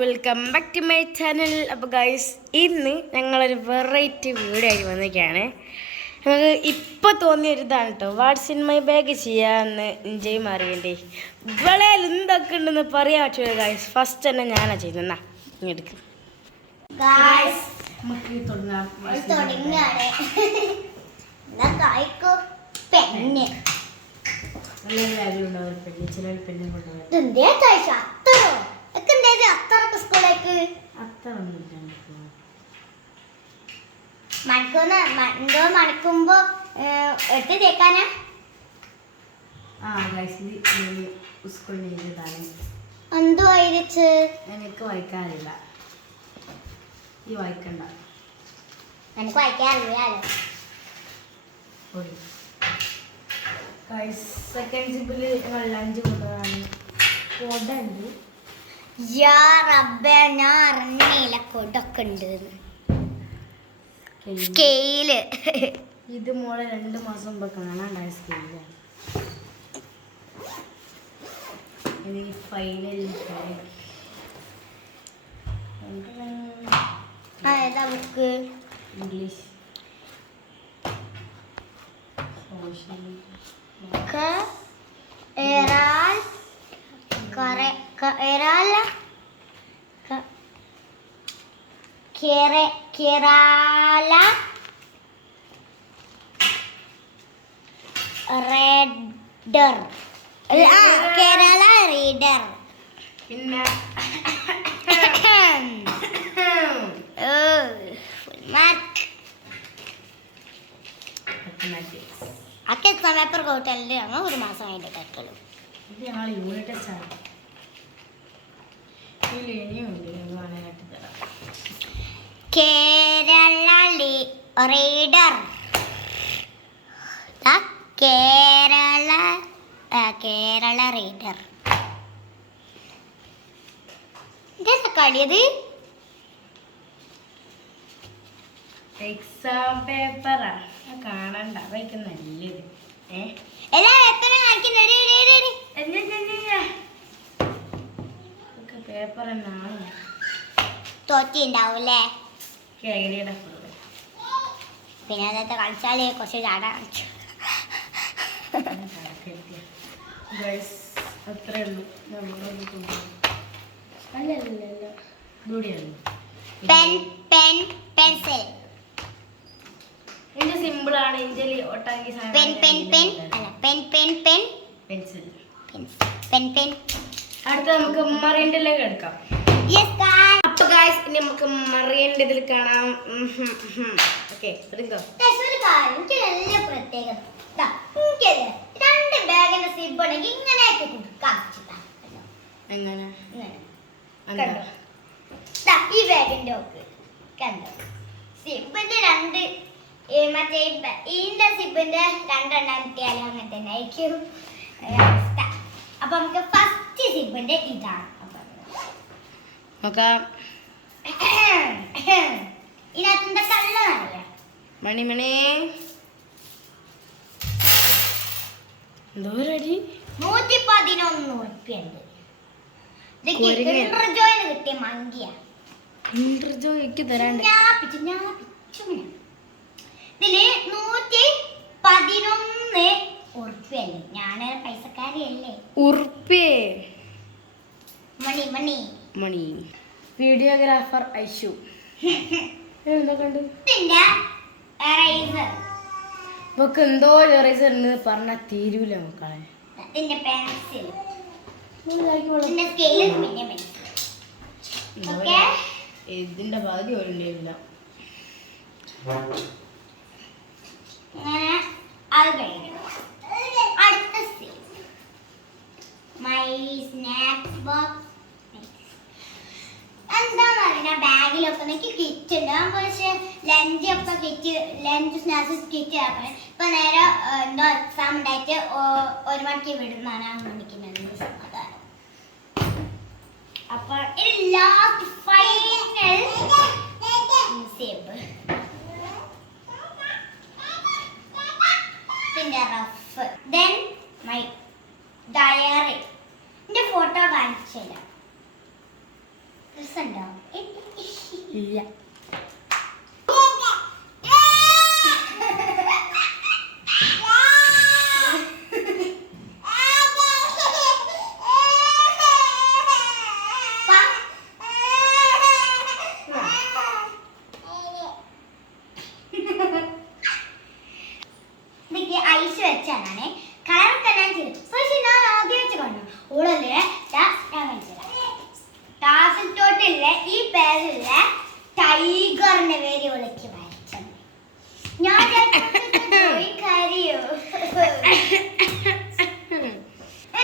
Welcome back to my channel. അപ്പോൾ guys, ഇന്ന് ഞങ്ങളൊരു വെറൈറ്റി വീഡിയോ ആയി വന്നിരിക്കുകയാണ്. ഞങ്ങൾക്ക് ഇപ്പോൾ തോന്നിയൊരിതാണ് കേട്ടോ, വാട്ട്സ് ഇൻ മൈ ബാഗ് ചെയ്യാമെന്ന് ഇഞ്ചയും അറിയണ്ടേ. ഇവളേൽ എന്തൊക്കെ ഉണ്ടെന്ന് പറയാൻ പറ്റില്ല ഗൈസ്. ഫസ്റ്റ് തന്നെ ഞാനാണ് ചെയ്യുന്ന എടുക്കും. മണക്കുമ്പോ എടുത്ത് തേക്കാനാ എന്തോ ആയിരിച്ച് എനിക്ക് വായിക്കാറില്ല. ഈ വായിക്കണ്ട, എനിക്ക് വായിക്കാറില്ലാലോ. Second ജിപ്പില് lunch കൊണ്ടുപോകാണ്. കൊടുണ്ട്, ഞാൻ അറിഞ്ഞില്ല കൊടൊക്കെ ഉണ്ട്. സ്കെയില് ഇത് മോളെ 2 മാസം മുമ്പ് കാണാണ്ടായ സ്കെയില്. ഇനി final book English Kerala reader, Kerala reader. പിന്നെ അക്കെ എക്സാം പേപ്പർ കോട്ടല്ലേ ഞങ്ങൾ 1 മാസം കഴിഞ്ഞിട്ട് കേട്ടുള്ളൂ. ഇത് ഞങ്ങൾ യൂണിറ്റ് ടെസ്റ്റാണ്. കേരള റീഡർ, കേരള റീഡർ കളിയത് എക്സാം പേപ്പറാ. കാണണ്ട, വയ്ക്ക് നല്ലത്. പേപ്പർ എന്നാണ് തോറ്റിണ്ടാവൂലേ. കേരളയുടെ പിന്നെ അന്നത്തെ കളിച്ചാല് കുറച്ച് ചാടാ കളിച്ചു. അത്രേ ഉള്ളൂ. പെൻസിൽ ഇതിന്റെ സിമ്പിൾ ആണ്. ഇഞ്ചലി ഒട്ടാക്കി പെൻസിൽ. അടുത്ത നമുക്ക് മറിയൻ്റെ എടുക്കാം. അപ്പൊ ഗായ്സ്, ഇനി നമുക്ക് മറിയൻ്റെ ഇതിൽ കാണാം. ഓക്കെ, നല്ല പ്രത്യേകത 2 ബാഗിന്റെ സിബ് ഉണ്ടെങ്കിൽ ഇങ്ങനെയൊക്കെ കൊടുക്കാം. എങ്ങനെ ഈ ബാഗിന്റെ ഒക്കെ കണ്ടോ, സിബിന്റെ 2 മറ്റേ ഇതിന്റെ സിബിന്റെ 2 എണ്ണം കിട്ടിയാലും അങ്ങനെ തന്നെ ആയിരിക്കും. അപ്പൊ നമുക്ക് ഫസ്റ്റ് സിബിന്റെ ഇതാണ്. ഇതിനകത്തിന്റെ കള്ളനറിയാം. മണിമണി എന്തോരടി 111 ഉറുപ്പിയുണ്ട്. കിട്ടിയ മങ്കിയ തരാണ്ട്. ഇതില് 111 ഉറുപ്പിയല്ലേ. ഞാന് പൈസക്കാരിയല്ലേ. മണി വീഡിയോഗ്രാഫർ ഐഷു. ഇവക്ക് എന്തോ എറേസർ ഉണ്ട് പറഞ്ഞാൽ തീരൂല മക്കളെ. പെൻസിൽ ഇതിന്റെ പകുതി പോലുണ്ടായില്ല. എന്താ ബാഗിലൊക്കെ എനിക്ക് കിറ്റ് ഉണ്ട്. പക്ഷെ ലഞ്ച് സ്നാക്സ് കിറ്റ് ആക്കണം. ഇപ്പൊ നേരെ എന്തോ എക്സാം ഉണ്ടായിട്ട് 1 മണിക്ക് വിടുന്നതാണ് കാണിക്കുന്നത്. അപ്പൊ ലാസ്റ്റ് ഫൈനൽ പിന്നെ rough, then my diary. Photo കാണിച്ചില്ല. രസമുണ്ടോ? ഇല്ല. ഇതൊക്കെ ഐസ് വെച്ചാണ് കളറൊക്കെ ഞാൻ ചെയ്തു. പക്ഷെ ഞാൻ ആദ്യം വെച്ച് കണ്ടു ഓളല്ലേ ഞാൻ കാസറ്റോട്ടില്ല ഈ പേരില്ല ടൈഗറിന്റെ പേര് വിളിക്ക് വരച്ചത്. ഞാൻ കരയോ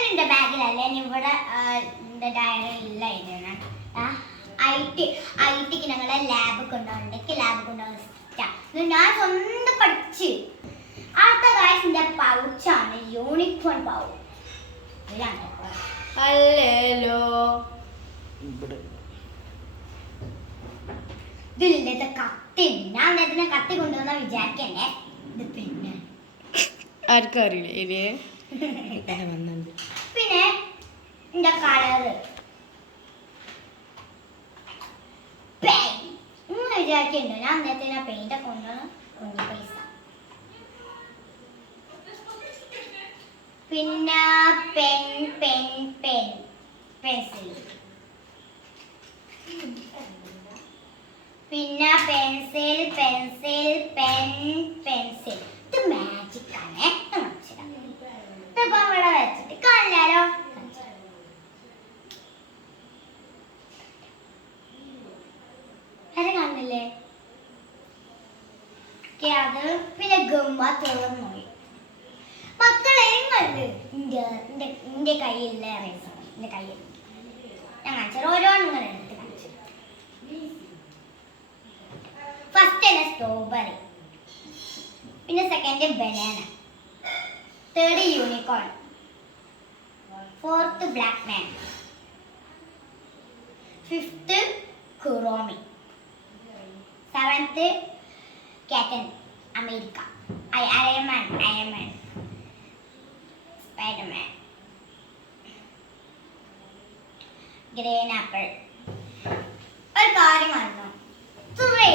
എന്റെ ബാഗിലല്ലേ ഇവിടെ ഡയറി ഇല്ല എഴുതണം. ഐടിക്ക് ഞങ്ങളെ ലാബ് കൊണ്ടുപോകണ്ടെങ്കിൽ ലാബ് കൊണ്ടുപോകാൻ ഞാൻ സ്വന്തം പഠിച്ച്. അടുത്ത കാഴ്ചന്റെ പൗച്ചാണ് യൂണിക്കോൺ പൗച്ച്. അല്ലല്ലോ. ഇതിന്റെ കത്തി ഞാൻ ഇതിനെ കത്തി കൊണ്ടുവന്ന വിചാരിക്കണ്ടേ. ഇത് പിന്നെ ആർക്കും അറിയില്ല ഇനി പിന്നെ എന്റെ കളറ് നിങ്ങൾ വിചാരിക്കണ്ടോ ഞാൻ അന്നേരത്തെ പെയിന്റ് ഒക്കെ കൊണ്ടുവന്ന പൈസ. പിന്നെ പെൻസിൽ പിന്നെ പെൻസിൽ ഇത് മാജിക് ആണ്. ഇതിപ്പോ ഇവിടെ വെച്ചിട്ട് കാണില്ലാലോ. വരെ കാണുന്നില്ലേ? അത് പിന്നെ ഗമ്മ തുറന്നു പോയി. മക്കളെ എന്റെ കയ്യിലുള്ള റേസർ എന്റെ കയ്യിൽ ഞാൻ കാണിച്ചത് ഓരോന്നും എടുത്ത് കാണിച്ചു. ഫസ്റ്റ് തന്നെ സ്ട്രോബെറി, പിന്നെ second banana, third unicorn, fourth black man, fifth Kuromi, seventh Captain America, Iron Man, Spider Man, green apple. ഒരു കാര്യം പറഞ്ഞു,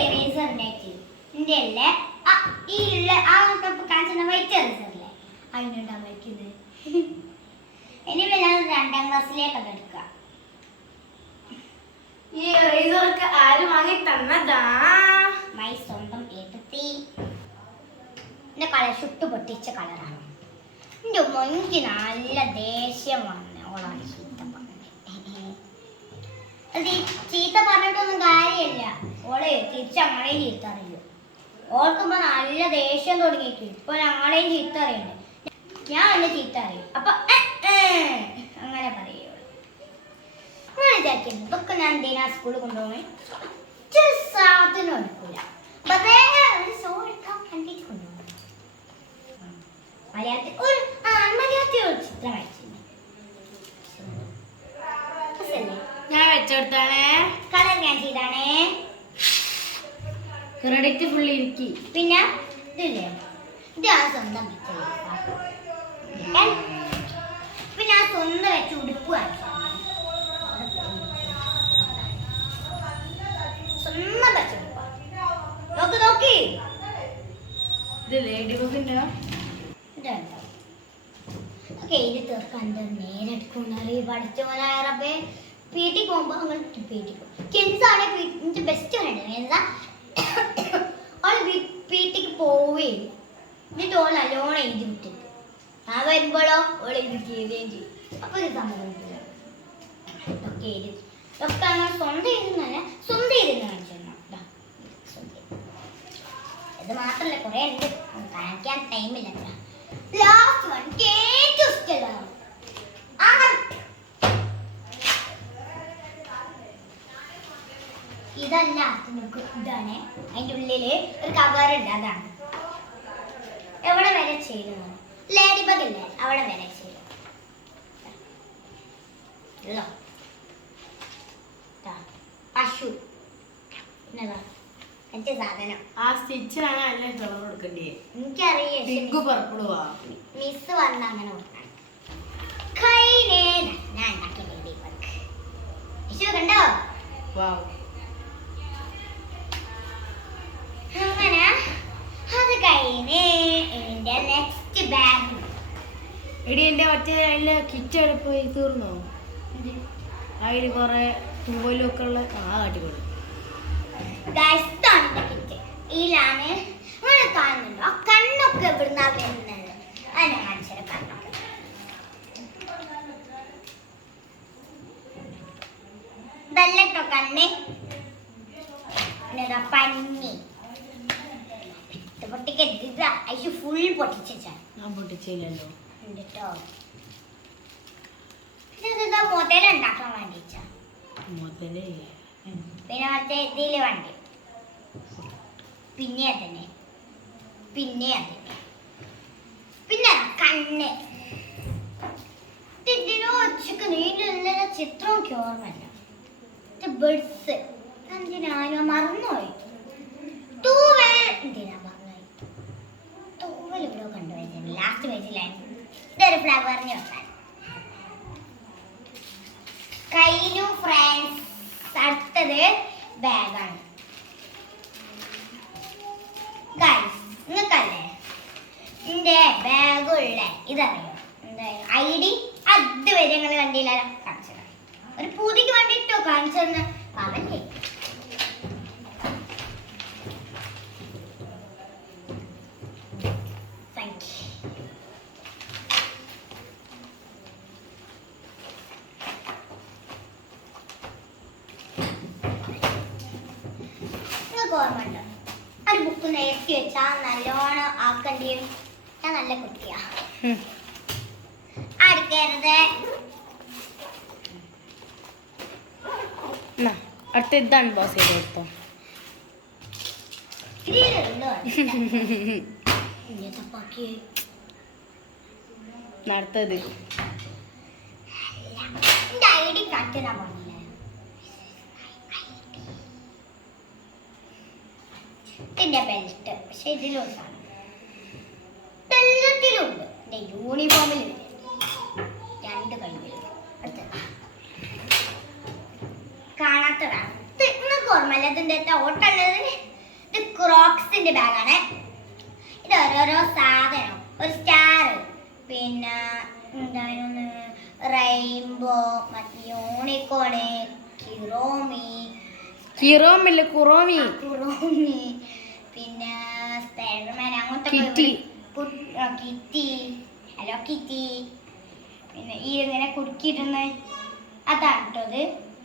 ഇറേസർ ഉണ്ടാക്കി എൻ്റെ അല്ലേ ഈ ഉള്ള ആ കാണിച്ച വൈറ്റ് ഇറേസറില്ലേ അതിനുണ്ടാ വയ്ക്കുന്നത്. ഇനി ഞാൻ 2ാം ക്ലാസ്സിലേക്കൊക്കെ എടുക്കുക. ഈ ഇറേസറൊക്കെ ആര് വാങ്ങി തന്നതാ? മൈ സ്വന്തം ഏട്ടത്തി. എൻ്റെ കളർ ചുട്ടു പൊട്ടിച്ച കളറാണ്. എൻ്റെ എനിക്ക് നല്ല ദേഷ്യം വന്ന ഓളാണ് ചീത്ത പറഞ്ഞത്. അത് ഈ ചീത്ത പറഞ്ഞിട്ടൊന്നും കാര്യമില്ല. ഓളെ തിരിച്ച് ഞങ്ങളെയും ചീത്ത അറിയും. ഓർക്കുമ്പോ നല്ല ദേഷ്യം തുടങ്ങിയേക്കും. ഇപ്പൊ ഞങ്ങളെയും ചീത്ത അറിയണ്ടേ. ഞാൻ എന്നെ ചീത്ത അറിയും. അപ്പൊ അങ്ങനെ പറയുള്ളൂ. ഞാൻ വിചാരിക്കുന്നു ഇതൊക്കെ ഞാൻ എന്തിനാ സ്കൂളിൽ കൊണ്ടുപോകണേ. സാധനം എടുക്കൂല. മലയാളത്തിൽ ഒരു ചിത്രം വരച്ചിരുന്നു. ഞാൻ വെച്ചെടുത്താണേ. കളർ ഞാൻ ചെയ്താണേ. ക്രെഡിറ്റ് ഫുള്ളി ഇരിക്കി. പിന്നെ ഇതില്ലേ ഇത് ആ സ്വന്തം വെച്ചത്. പിന്നെ ആ സ്വന്തം വെച്ച് ഉടുപ്പ് സ്വന്തം വെച്ചെടുപ്പ നോക്ക് നോക്കി. ഇത് ലേഡി ബുക്കിന്റെ ഇതുണ്ടോ ഒക്കെ എഴുതി തീർക്കാൻ നേരെ എടുക്കുന്ന പഠിച്ചോനാറപ്പേ പീട്ടിക്ക് പോകുമ്പോ അങ്ങനെ പീട്ടിക്കും. കെൻസാണ് എന്റെ ബെസ്റ്റ് ഫ്രണ്ട്. എന്താ അവൾ പീട്ടിക്ക് പോവുകയില്ല. എന്നിട്ട് ഓൾ നല്ലോണം എഴുതി വിട്ടിട്ട് ആ വരുമ്പോഴോ ഓൾ എഴുതി ചെയ്യുകയും ചെയ്യും. അപ്പൊ ഇത് സംഭവം ഇതൊക്കെ എഴുതി ഇതൊക്കെ അങ്ങനെ സ്വന്തം എഴുതുന്നല്ല സ്വന്തം എഴുതുന്ന കാണിച്ചു. ഇത് മാത്രല്ല കുറെ ഉണ്ട് കാണിക്കാൻ ടൈമില്ല. ലാസ്റ്റ് വൺ ഏറ്റവും ഇഷ്ടമാണ് ഇതല്ല. നമുക്ക് ഇതാണ് അതിൻ്റെ ഉള്ളില് ഒരു കവർ ഉണ്ട്. അതാണ് എവിടെ വരെ ചെയ്യുന്നു ലേഡി ബഗ് അല്ലേ അവിടെ വരെ ചെയ്യും. പശു പിന്നെതാ മറ്റേ സാധനം. ആ സ്റ്റിച്ചിനാണ് അല്ലേ കളർ കൊടുക്കണ്ടേ? എനിക്കറിയാം. പിങ്ക് പർപ്പിളുവാ മിസ് വന്ന അങ്ങനെ കൊടുക്കാൻ കൈനേ ഞാൻ ഉണ്ടാക്കിയ ലേഡി ബഗ്. വിഷു കണ്ടോ അങ്ങനെ അത് കഴിഞ്ഞ് ഇതിന്റെ നെക്സ്റ്റ് ബാഗ്. എടി എന്റെ മറ്റേ അതിലെ കിറ്റ് അവിടെ പോയി തീർന്നോ? അതിൽ കുറെ തൂവലൊക്കെ ഉള്ള കാട്ടിക്കൊള്ളു. കിറ്റ് ഇതിലാണ് അങ്ങനെ കാണുന്നുണ്ടോ? ആ കണ്ണൊക്കെ ഇവിടുന്നാ വരുന്നത്. അതിനെ കാണിച്ചത് കണ്ണൊക്കെ ഇതല്ലോ കണ്ണ്. പിന്നെ പഞ്ഞി പൊട്ടിക്കരുത്. ഐശു ഫുൾ പൊട്ടിച്ചാ. ഞാൻ പൊട്ടിച്ചില്ലല്ലോ കേട്ടോ. ഇതാ മുതലുണ്ടാക്കാൻ വേണ്ടിച്ചാ. മുതലേ പിന്നെ മറ്റേ ഇതില് വണ്ടി. പിന്നെ അതന്നെ പിന്നെ കണ്ണ്. ഇതിനോ ഒച്ചക്ക് നീണ്ടുള്ള ചിത്രം ഓർമ്മല്ല. ബേഡ്സ് എന്തിനാ മറന്നുപോയി. തൂവൽ എന്തിനാ പറഞ്ഞത്? തൂവൽ ഇവിടെ കണ്ടുപോയി ലാസ്റ്റ് പേജിലായിരുന്നു. ഇതൊരു ഫ്ലവറിന് വെക്കാൻ. കഴിഞ്ഞു ഫ്രണ്ട്സ്. അടുത്തത് ബാഗാണ്. ഗൈസ് നിങ്ങൾക്കല്ലേ എൻ്റെ ബാഗുള്ള ഇതറിയോ? എന്തായാലും ID അതുവരെ ഞങ്ങൾ കണ്ടില്ല. കാണിച്ചത് ഒരു പൂതിക്ക് വേണ്ടിട്ടോ കാണിച്ചെന്ന് പറഞ്ഞേ. ഓർമ്മയുണ്ട് ഒരു ബുക്ക് നേരത്തി വെച്ചാൽ നല്ലോണം ആക്കണ്ടിയും. ഞാൻ നല്ല കുട്ടിയാ. അടുക്കരുത്. അടുത്ത ഇതാണ് ബോസ് ചെയ്ത് കൊടുത്തോ. അടുത്തത് ID കാട്ടിനാ പറഞ്ഞില്ല. ഇതിന്റെ ബെൽറ്റ് പക്ഷെ ഇതിലുണ്ടാണ്. എല്ലാത്തിലുണ്ട്. എന്റെ യൂണിഫോമിൽ രണ്ട് കൈകളിൽ കാണാത്തതാണ്. നിങ്ങൾക്ക് ഓർമ്മല്ല ഇതിന്റെ ഓട്ടുള്ളത്? ഇത് ക്രോക്സിന്റെ ബാഗാണ്. ഇത് ഓരോരോ സാധനം. ഒരു സ്റ്റാർ, പിന്നെ എന്തായാലും റെയിൻബോ, മറ്റേ യൂണിക്കോണ്, കിറോമില്ല കുറോമി, പിന്നെ സ്പൈഡർമാൻ, അങ്ങനത്തെ കിറ്റി, ഹലോ കിറ്റി. പിന്നെ ഈ ഇങ്ങനെ കുടുക്കിയിടുന്ന അതാണ് കേട്ടോ.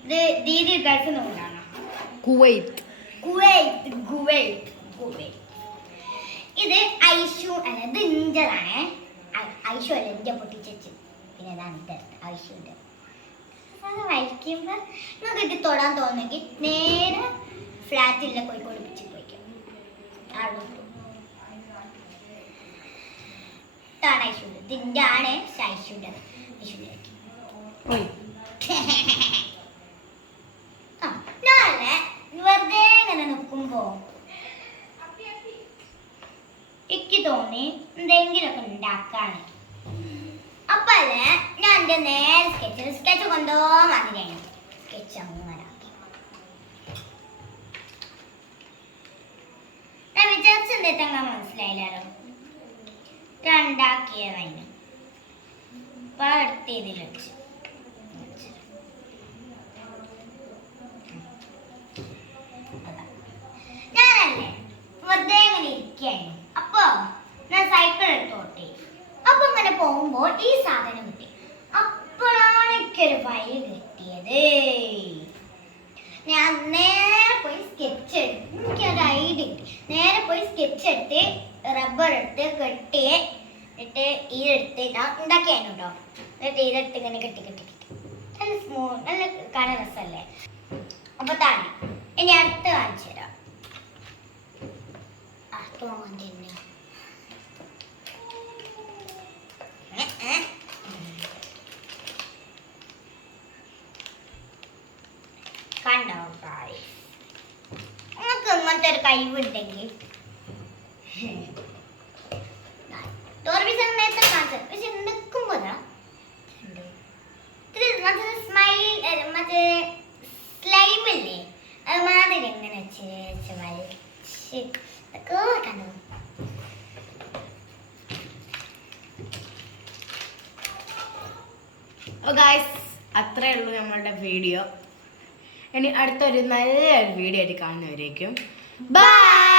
ഇത് ദീദി ഗൾഫിൽ നിന്ന് കൊണ്ടാണ്. കുവൈത്ത്. ഇത് ഐഷു അല്ല, ഇത് ഇഞ്ചതാണ്. ഐഷു അല്ല, ഇഞ്ച പൊട്ടിച്ചു. പിന്നെ ഇതാണ് ഇത് ഐഷുണ്ട്. അത് വരയ്ക്കുമ്പോൾ നമുക്ക് ഇത് തൊടാൻ തോന്നുമെങ്കിൽ നേരെ ഫ്ലാറ്റിലെ കോഴിക്കോട് ബീച്ചിൽ പോയിക്കും. അവിടെ ഇതാണ് ഐഷുണ്ട്. ഇതിൻ്റെ ആണ് ഐഷുണ്ട്. ഐഷുണ്ട് ഞാനല്ലേ വെറുതെ ഇങ്ങനെ നിൽക്കുമ്പോ എനിക്ക് തോന്നി എന്തെങ്കിലുമൊക്കെ ഉണ്ടാക്കാണ്. അപ്പൊ അല്ലേ ഞാൻ എൻ്റെ നേരെ സ്കെച്ച് കൊണ്ടോ മതിയാണ്. സ്കെച്ച് അങ്ങനെ ഞാൻ വിചാരിച്ച എന്തെത്തങ്ങ മനസ്സിലായില്ലോ. ഉണ്ടാക്കിയതിന് അപ്പൊ അടുത്ത ഇതിൽ വെച്ച് ഞാനല്ലേ വെറുതെ ഇങ്ങനെ ഇരിക്കുകയായിരുന്നു. അപ്പൊ ഞാൻ സൈക്കിൾ എടുത്തോട്ടെ. അപ്പൊ ഇങ്ങനെ പോകുമ്പോൾ ഈ സാധനം കിട്ടി. അപ്പോഴാണ് എനിക്കൊരു വഴി കിട്ടിയത്. ഞാൻ നേരെ പോയി സ്കെച്ച് എടുത്ത്, എനിക്കൊരു ഐഡിയ കിട്ടി. നേരെ പോയി സ്കെച്ച് എടുത്ത് റബ്ബർ എടുത്ത് കെട്ടി എന്നിട്ട് ഇതെടുത്ത് ഉണ്ടാക്കിയായിരുന്നു കേട്ടോ. എന്നിട്ട് ഇതെടുത്ത് ഇങ്ങനെ കെട്ടി നല്ല സ്മൂത്ത്, നല്ല കാണാൻ രസമല്ലേ. അപ്പൊ താഴെ ഇനി അടുത്ത് കാണിച്ചു തരാം. കണ്ടോ നിങ്ങൾക്ക് ഇങ്ങനത്തെ ഒരു കഴിവുണ്ടെങ്കിൽ നേരത്തെ കാണിച്ചത്. പക്ഷെ നിൽക്കുമ്പോ മറ്റേ സ്ലൈമില്ലേ, കണ്ടോ ഗായ്സ് അത്രേ ഉള്ളൂ നമ്മളുടെ വീഡിയോ. ഇനി അടുത്തൊരു നല്ലൊരു വീഡിയോ ആയിട്ട് കാണുന്നവരേക്കും ബൈ.